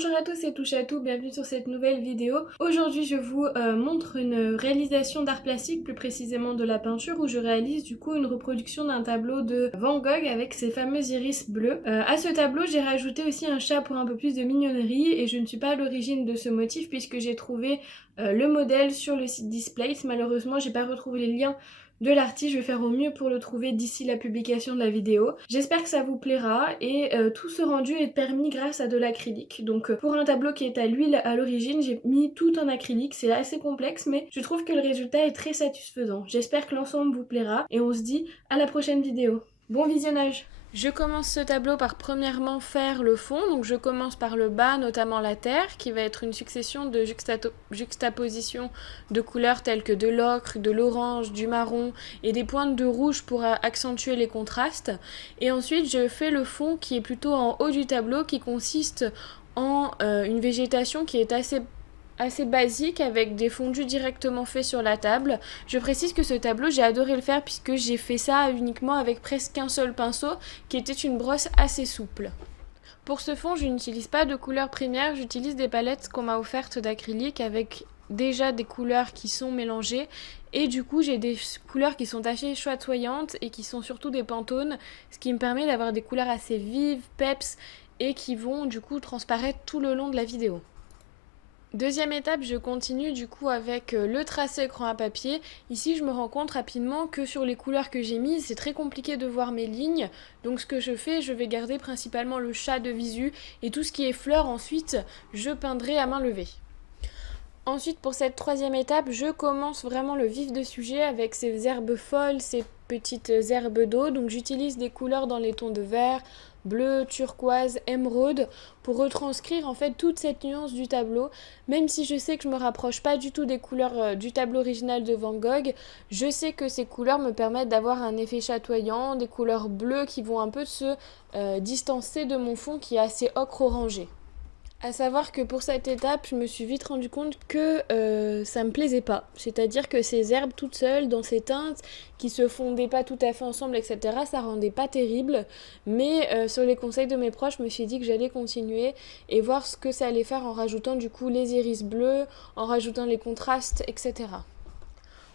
Bonjour à tous et touche à tout, bienvenue sur cette nouvelle vidéo. Aujourd'hui je vous montre une réalisation d'art plastique, plus précisément de la peinture, où je réalise du coup une reproduction d'un tableau de Van Gogh avec ses fameux iris bleus. À ce tableau j'ai rajouté aussi un chat pour un peu plus de mignonnerie et je ne suis pas à l'origine de ce motif puisque j'ai trouvé le modèle sur le site Displace. Malheureusement j'ai pas retrouvé les liens de l'artiste, je vais faire au mieux pour le trouver d'ici la publication de la vidéo. J'espère que ça vous plaira et tout ce rendu est permis grâce à de l'acrylique. Donc pour un tableau qui est à l'huile à l'origine, j'ai mis tout en acrylique, c'est assez complexe mais je trouve que le résultat est très satisfaisant. J'espère que l'ensemble vous plaira et on se dit à la prochaine vidéo. Bon visionnage! Je commence ce tableau par premièrement faire le fond, donc je commence par le bas, notamment la terre, qui va être une succession de juxtapositions de couleurs telles que de l'ocre, de l'orange, du marron et des pointes de rouge pour accentuer les contrastes. Et ensuite je fais le fond qui est plutôt en haut du tableau, qui consiste en une végétation qui est assez basique avec des fondus directement faits sur la table. Je précise que ce tableau, j'ai adoré le faire puisque j'ai fait ça uniquement avec presque un seul pinceau qui était une brosse assez souple. Pour ce fond, je n'utilise pas de couleurs primaires, j'utilise des palettes qu'on m'a offertes d'acrylique avec déjà des couleurs qui sont mélangées et du coup j'ai des couleurs qui sont assez chatoyantes et qui sont surtout des pantones, ce qui me permet d'avoir des couleurs assez vives, peps et qui vont du coup transparaître tout le long de la vidéo. Deuxième étape, je continue du coup avec le tracé crayon à papier. Ici, je me rends compte rapidement que sur les couleurs que j'ai mises, c'est très compliqué de voir mes lignes. Donc ce que je fais, je vais garder principalement le chat de visu et tout ce qui est fleurs, ensuite, je peindrai à main levée. Ensuite, pour cette troisième étape, je commence vraiment le vif de sujet avec ces herbes folles, ces petites herbes d'eau. Donc j'utilise des couleurs dans les tons de vert, bleu, turquoise, émeraude pour retranscrire en fait toute cette nuance du tableau. Même si je sais que je me rapproche pas du tout des couleurs du tableau original de Van Gogh, je sais que ces couleurs me permettent d'avoir un effet chatoyant, des couleurs bleues qui vont un peu se distancer de mon fond qui est assez ocre orangé. À savoir que pour cette étape, je me suis vite rendu compte que ça me plaisait pas. C'est-à-dire que ces herbes toutes seules, dans ces teintes, qui se fondaient pas tout à fait ensemble, etc., ça rendait pas terrible. Mais sur les conseils de mes proches, je me suis dit que j'allais continuer et voir ce que ça allait faire en rajoutant du coup les iris bleus, en rajoutant les contrastes, etc.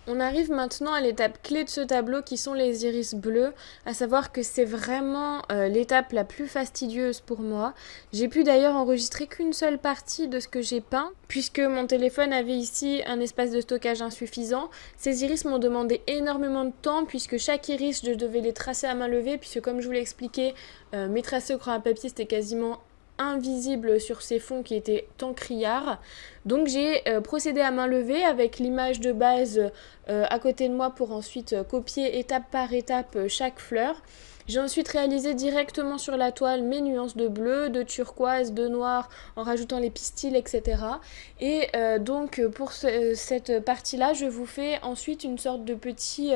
On arrive maintenant à l'étape clé de ce tableau qui sont les iris bleus, à savoir que c'est vraiment l'étape la plus fastidieuse pour moi. J'ai pu d'ailleurs enregistrer qu'une seule partie de ce que j'ai peint, puisque mon téléphone avait ici un espace de stockage insuffisant. Ces iris m'ont demandé énormément de temps, puisque chaque iris, je devais les tracer à main levée, puisque comme je vous l'ai expliqué, mes tracés au crayon à papier, c'était quasiment invisible sur ces fonds qui étaient en criard. Donc j'ai procédé à main levée avec l'image de base à côté de moi pour ensuite copier étape par étape chaque fleur. J'ai ensuite réalisé directement sur la toile mes nuances de bleu, de turquoise, de noir en rajoutant les pistils, etc. Et donc pour cette partie-là, je vous fais ensuite une sorte de petit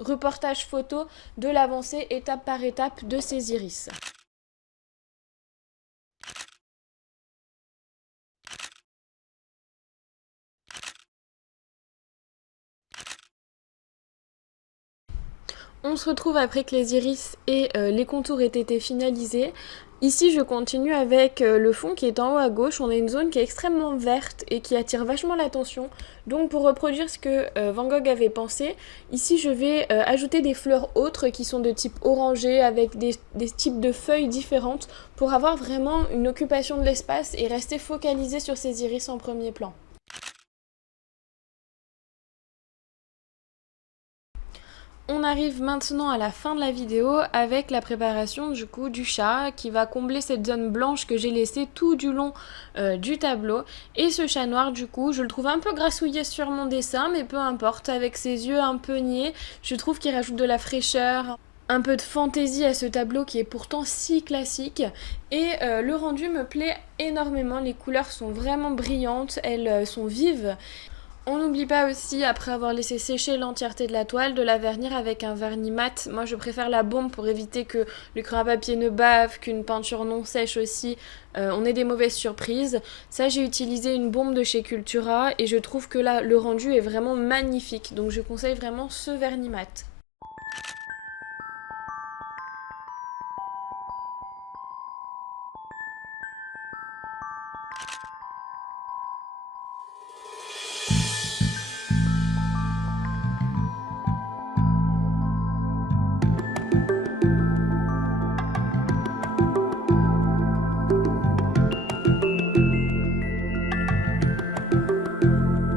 reportage photo de l'avancée étape par étape de ces iris. On se retrouve après que les iris et les contours aient été finalisés. Ici, je continue avec le fond qui est en haut à gauche. On a une zone qui est extrêmement verte et qui attire vachement l'attention. Donc pour reproduire ce que Van Gogh avait pensé, ici je vais ajouter des fleurs autres qui sont de type orangé avec des types de feuilles différentes pour avoir vraiment une occupation de l'espace et rester focalisé sur ces iris en premier plan. On arrive maintenant à la fin de la vidéo avec la préparation du coup du chat qui va combler cette zone blanche que j'ai laissée tout du long du tableau. Et ce chat noir du coup, je le trouve un peu grassouillé sur mon dessin, mais peu importe, avec ses yeux un peu niais, je trouve qu'il rajoute de la fraîcheur, un peu de fantaisie à ce tableau qui est pourtant si classique. Et le rendu me plaît énormément, les couleurs sont vraiment brillantes, elles sont vives. On n'oublie pas aussi, après avoir laissé sécher l'entièreté de la toile, de la vernir avec un vernis mat. Moi je préfère la baume pour éviter que le crayon à papier ne bave, qu'une peinture non sèche aussi, on ait des mauvaises surprises. Ça, j'ai utilisé une baume de chez Cultura et je trouve que là le rendu est vraiment magnifique. Donc je conseille vraiment ce vernis mat.